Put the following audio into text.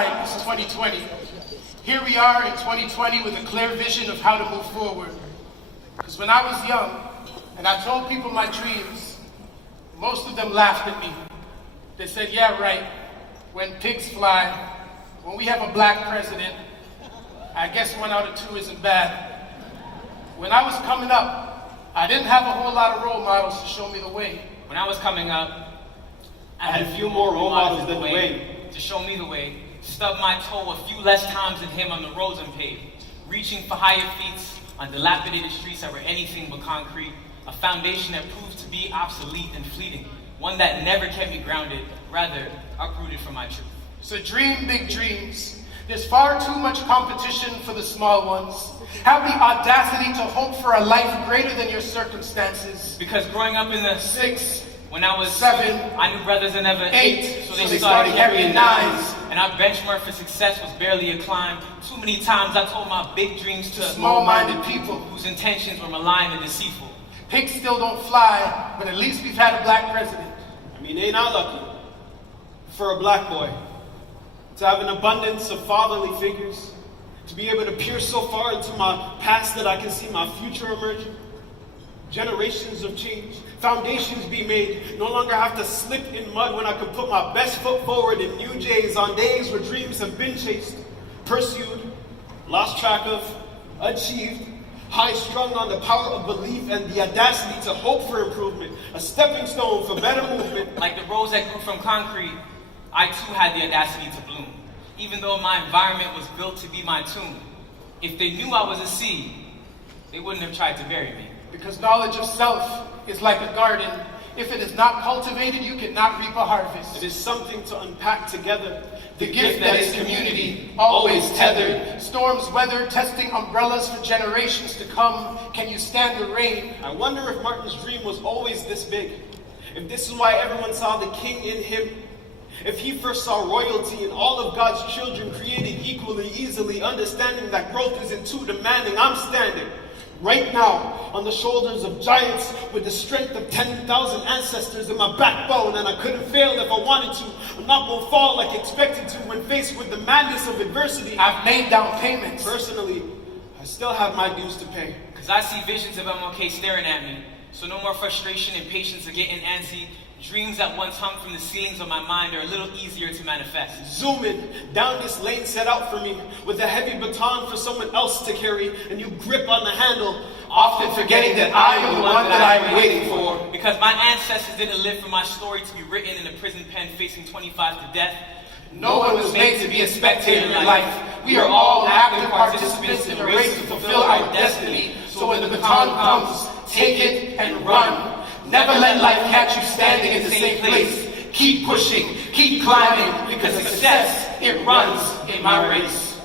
It's 2020. Here we are in 2020 with a clear vision of how to move forward. Because when I was young and I told people my dreams, most of them laughed at me. They said, yeah, right, when pigs fly, when we have a black president, I guess 1 out of 2 isn't bad. When I was coming up, I didn't have a whole lot of role models to show me the way. When I was coming up, I had a few more role models than Dwayne. To show me the way, stubbed my toe a few less times than him on the roads and paved, reaching for higher feats on dilapidated streets that were anything but concrete, a foundation that proved to be obsolete and fleeting, one that never kept me grounded, rather uprooted from my truth. So dream big dreams. There's far too much competition for the small ones. Have the audacity to hope for a life greater than your circumstances. Because growing up in the 6, when I was 7, I knew brothers that never 8, so they started carrying 9s. And our benchmark for success was barely a climb. Too many times I told my big dreams to small-minded people whose intentions were malign and deceitful. Pigs still don't fly, but at least we've had a black president. I mean, ain't I lucky for a black boy to have an abundance of fatherly figures, to be able to peer so far into my past that I can see my future emerging. Generations of change, foundations be made, no longer have to slip in mud when I can put my best foot forward in new J's on days where dreams have been chased, pursued, lost track of, achieved, high-strung on the power of belief and the audacity to hope for improvement, a stepping stone for better movement. Like the rose that grew from concrete, I too had the audacity to bloom, even though my environment was built to be my tomb. If they knew I was a seed, they wouldn't have tried to bury me. Because knowledge of self is like a garden. If it is not cultivated, you cannot reap a harvest. It is something to unpack together. The gift that is community, always tethered. Storms weathered, testing umbrellas for generations to come. Can you stand the rain? I wonder if Martin's dream was always this big. If this is why everyone saw the king in him. If he first saw royalty in all of God's children created equally, easily, understanding that growth isn't too demanding. I'm standing right now on the shoulders of giants with the strength of 10,000 ancestors in my backbone, and I couldn't fail if I wanted to. I'm not going to fall like expected to when faced with the madness of adversity. I've made down payments. Personally, I still have my dues to pay. Because I see visions of MLK staring at me, so no more frustration and patience are getting antsy. Dreams that once hung from the ceilings of my mind are a little easier to manifest. Zooming down this lane set out for me with a heavy baton for someone else to carry, and you grip on the handle, often forgetting that I am the one that I'm waiting for. Because my ancestors didn't live for my story to be written in a prison pen facing 25 to death. No one was made to be a spectator in life. We are all active participants in a race to fulfill our destiny. So when the baton comes, take it and run. Never let life catch you standing in the same place. Keep pushing, keep climbing, because success, it runs in my race.